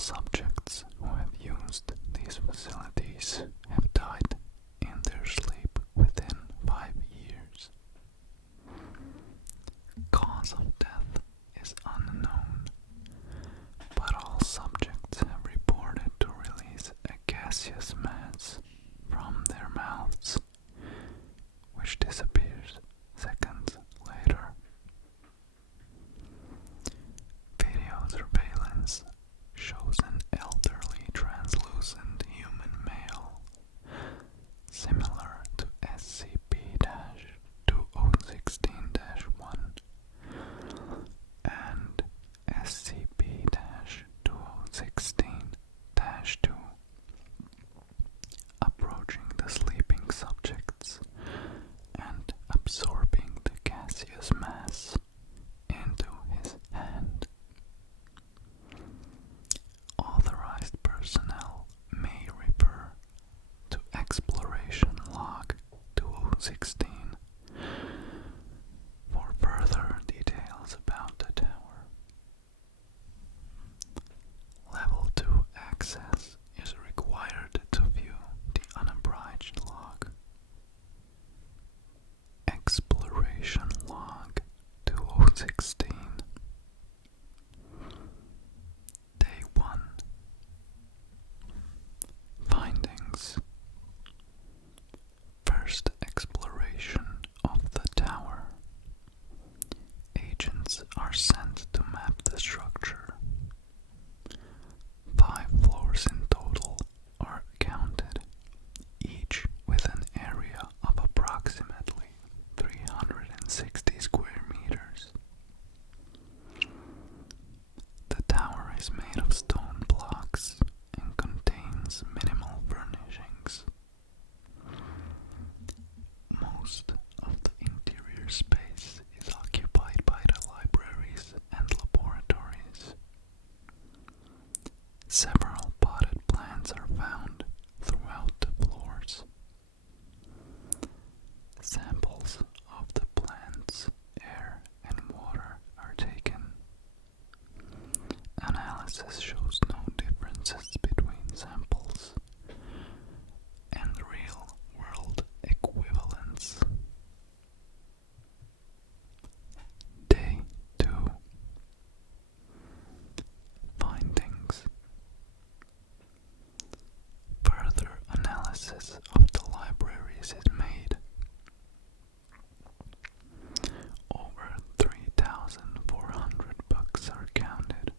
subjects who have used these facilities have died in their sleep within 5 years. Cause of death is unknown, but all subjects have reported to release a gaseous mass from their mouths, which disappears seconds later. Video surveillance shows an elderly translucent human male, similar to SCP-2016-1 and SCP-2016-2, approaching the sleeping subjects and absorbing the gaseous mass into his hand. Authorized personnel may refer to Exploration Log 2016 for further details about the tower. Level 2 access is required to view the unabridged log. Exploration Log 2016. Day 1. Findings. First exploration of the tower. Agents are sent to map the structure. 5 floors in total are counted, each with an area of approximately 360 square meters. The tower is made of stone blocks and contains minimal furnishings. Most of the interior space is occupied by the libraries and laboratories. Several potted plants are found throughout the floors. Samples of the plants, air, and water are taken. Analysis shows no differences between samples and real-world equivalents. Day 2. Findings. Further analysis of the libraries is made. Over 3,400 books are counted.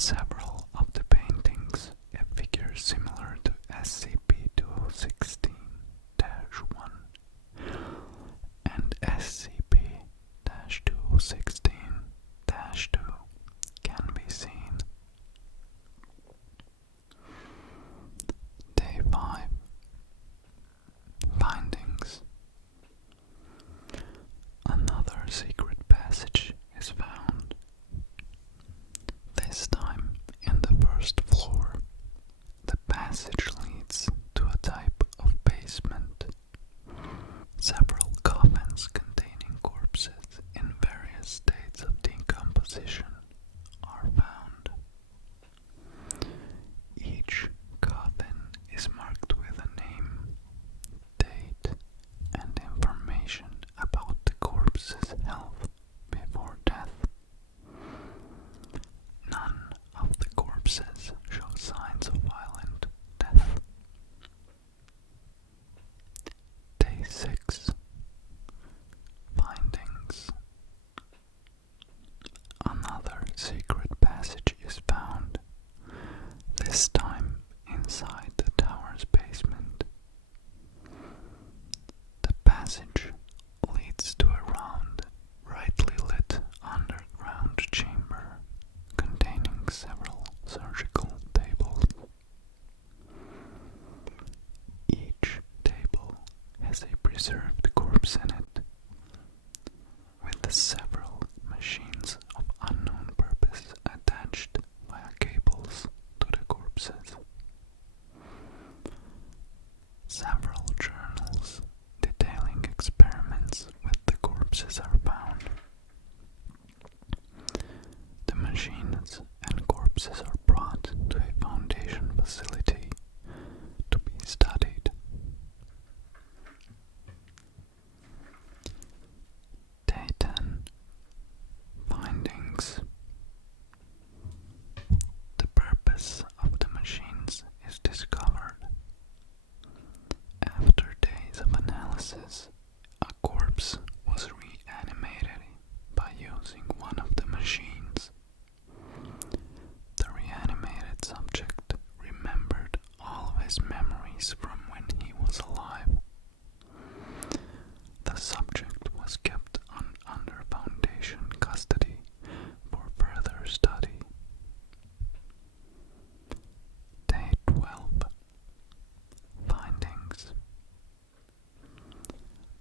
In several of the paintings, a figure similar to SCP-2016-1 and SCP-2016-2 can be seen. Day 5. Findings. Another secret passage is found, this time in the first floor. The passage leads to a type of basement. Several coffins containing corpses in various states of decomposition are found. Each coffin is marked with a name, date, and information about the corpse's health before death. None of the corpses show signs of violent death. Day 6. Findings. Another secret passage is found, this time inside the tower's basement. The passage leads to a round, brightly lit underground chamber containing several surgical tables. Each table has a preserved corpse in it, with several machines of unknown purpose attached via cables to the corpses. Several journals detailing experiments with the corpses are found. The machines and corpses are brought to a Foundation facility to be studied. Day 10. Findings. The purpose of the machines is discovered. After days of analysis, a corpse was reanimated by using one of the machines. The reanimated subject remembered all of his memories from when he was alive. The subject was kept under Foundation custody for further study. Day 12. Findings.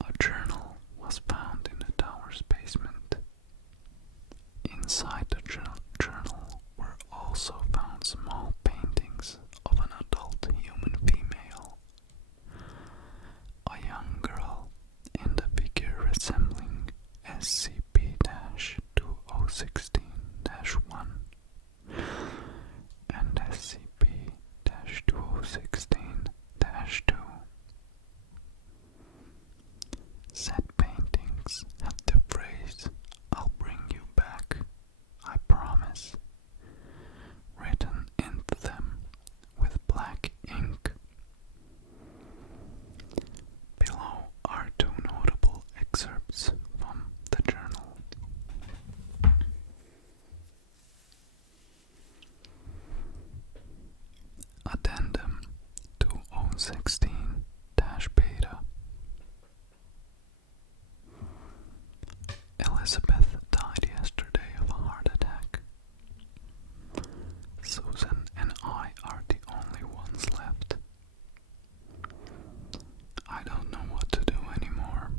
A journal was found in the tower's basement. Inside the journal were also found small paintings of an adult human female. A young girl in the figure resembling SCP-2016-1 and SCP-2016-2. Said paintings have the phrase, "I'll bring you back, I promise," written into them with black ink. Below are two notable excerpts from the journal. Addendum 2016-beta. Elizabeth died yesterday of a heart attack. Susan and I are the only ones left. I don't know what to do anymore.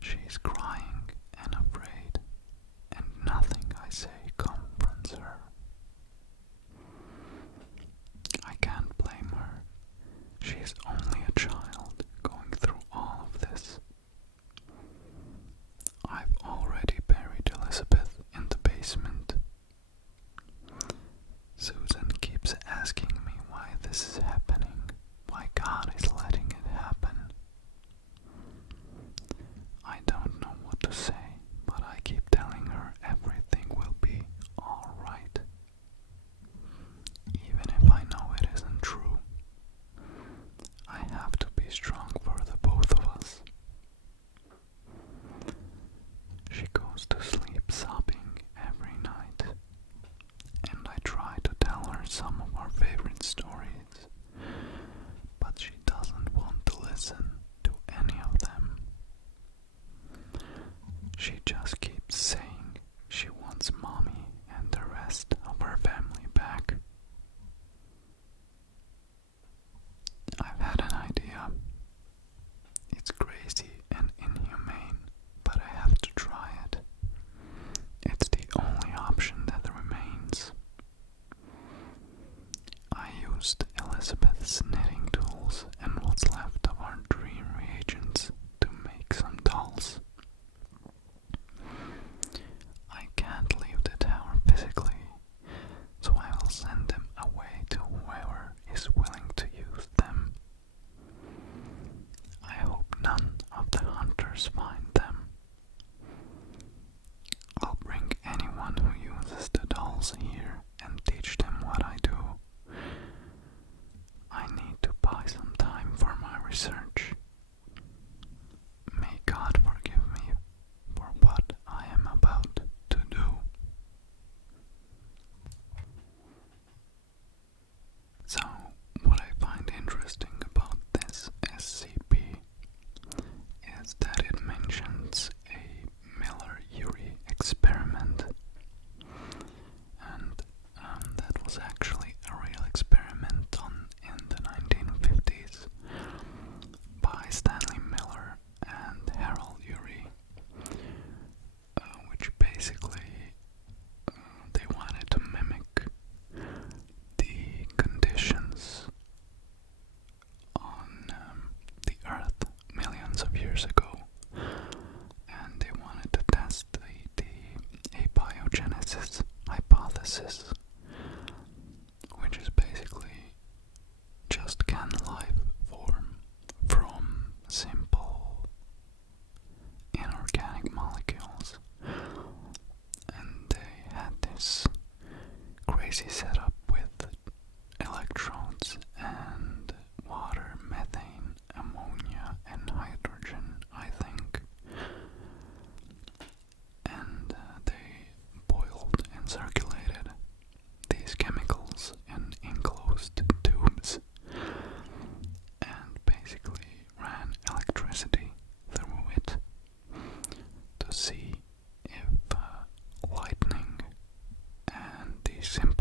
She's crying and afraid, and nothing I say comforts her. I can't blame her. She's only a child going through all of this. I've already buried Elizabeth in the basement. Susan keeps asking me why this is happening, why God is letting it happen. I don't know what to say, but I keep telling her everything will be alright. Even if I know it isn't true, I have to be strong for the both of us. She goes to sleep sobbing every night. its mommy and the rest of her family back. I've had an idea. It's crazy and inhumane, but I have to try it. It's the only option that remains. I used Elizabeth's knitting tools and what's left of our dream reagents to make some dolls. I can't leave the tower physically, so I will send them away to whoever is willing to use them. I hope none of the hunters find them. I'll bring anyone who uses the dolls here and teach them what I do. I need to buy some time for my research. May God forgive me for what I am about to do. So, what I find interesting about this SCP is that it mentions a Miller-Urey experiment, and that was actually a real experiment done in the 1950s by Stanley Miller and Harold Urey, which basically they wanted to mimic the conditions on the Earth millions of years ago, and they wanted to test the abiogenesis hypothesis, which is basically just can life form from simple inorganic molecules. And they had this crazy setup with electrodes and water, methane, ammonia, and hydrogen, I think. And they boiled and circulated these chemicals in enclosed tubes and basically ran electricity through it to see if lightning and the simple